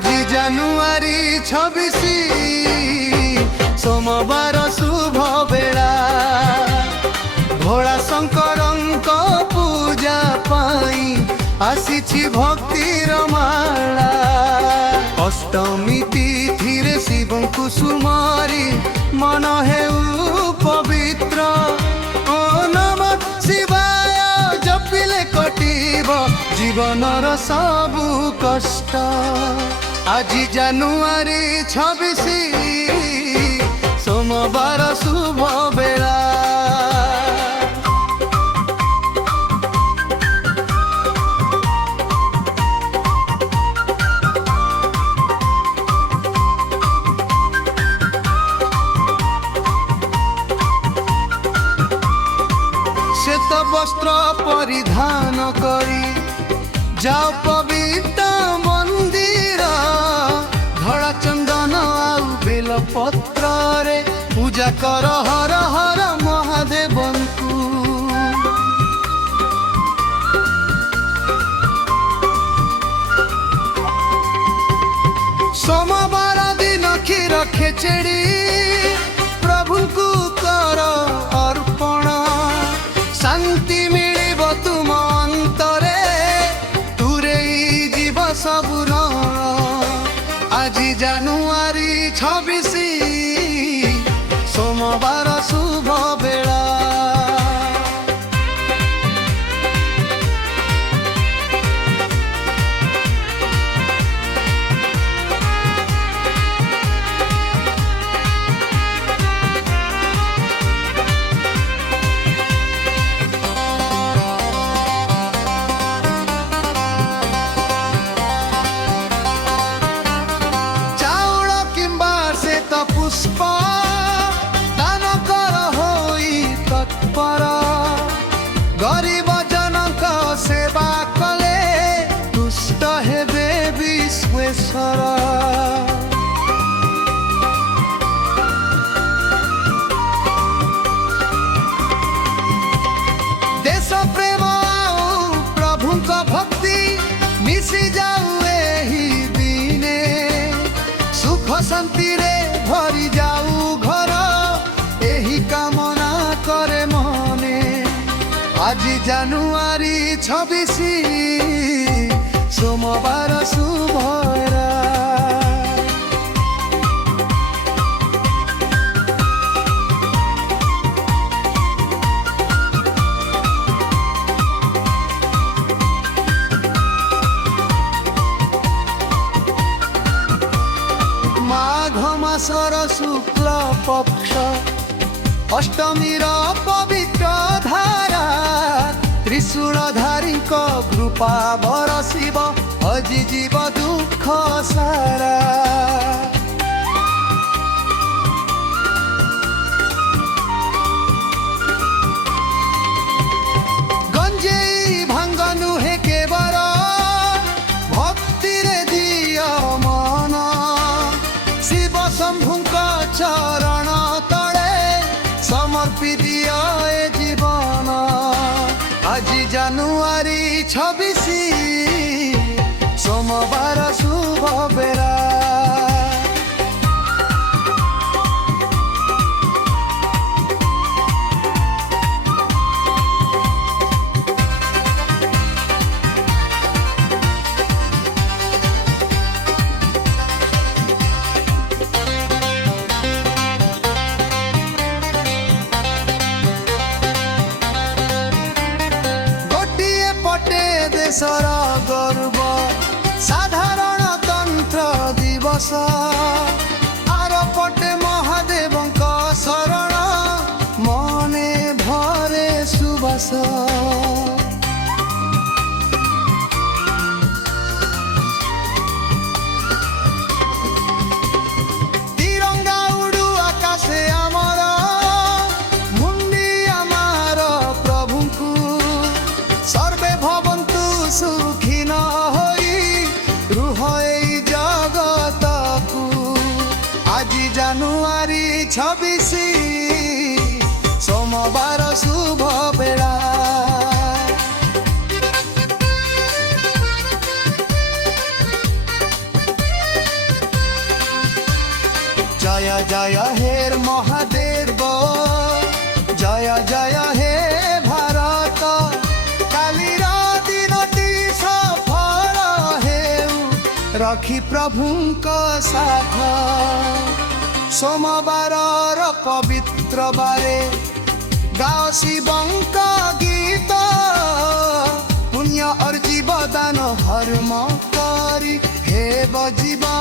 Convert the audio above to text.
আজি জানুয়ারি 26 সোমবার শুভ বেড়া ভোলা শঙ্করঙ্ক পূজা পাই আসিছি ভক্তির মালা অষ্টমী তিথিরে শিবঙ্কু সুমারি মন হেউ পবিত্র ও নম শিবায় জপিলে কটিব জীবনর সবু কষ্ট আজি জানুয়ারি 26 সোমবার শুভ বেলা শ্বেত বস্ত্র পরিধান করি যাও পবিত্র মন্দির ধরা চন্দন আউ বেল পত্রে পূজা কর হর হর মহাদেবଙ୍କୁ সোমবার দিন ক্ষীর খেচেড়ি প্রভুଙ୍କୁ কর অর্পণ শান্তি মিলিব তুম অন্তরে দূরেই জীব সবু ରଣ আজি জানুয়ারি 26 সোমবার শুভ বেলা পুষ্প দান কর হই তৎপর গরিব জনক সেবা কলে তুষ্ট হেবে বিশ্বেশ্বর দেশ প্রেম আউ প্রভুঙ্ক ভক্তি মিশি যাও এহি দিনে সুখ শান্তিরে ভরি যাও ঘর এহি কামনা করে মনে আজি জানুয়ারি 26 সোমবার শুভ মাঘ মাসর শুক্ল পক্ষ অষ্টমীর পবিত্র ধারা ত্রিশূলধারীଙ୍କ কৃপা বরসিব আজি জীব দুঃখ সারা গঞ্জেই ভাঙ্গ নুহে কেবর ভক্তিরে দিয় মন শিব শম্ভুଙ୍କ চরণ তଳେ সমর্পি দিয় এ জীবন আজি জানুয়ারি 26 সোমবার শুভ বেলা দেশর গর্ব সাধারণতন্ত্র দিবস আর পটে মহাদেবଙ୍କ শরণ মনে ভরে সুবাস তিরঙ্গা উড়ু আকাশে আমার মুন্ডি আমার প্রভুଙ୍କୁ সর্বে ভবন্তু সুখী ন হই রুহ এই জগতকু আজি জানুয়ারি 26 সোমবার শুভ বেলা জয় হে মহাদেব, জয় জয় হে ଭାରତ। କାଲିର ଦିନଟି ସଫଳ ହେଉ, ରଖି ପ୍ରଭୁଙ୍କ ସାଥ। ସୋମବାରର ପବିତ୍ର ବାରେ ଗାଓ ଶିବଙ୍କ ଗୀତ, ପୁଣ୍ୟ ଅର୍ଜିବ ଦାନ ଧର୍ମ କରି ହେବ ଜୀବନ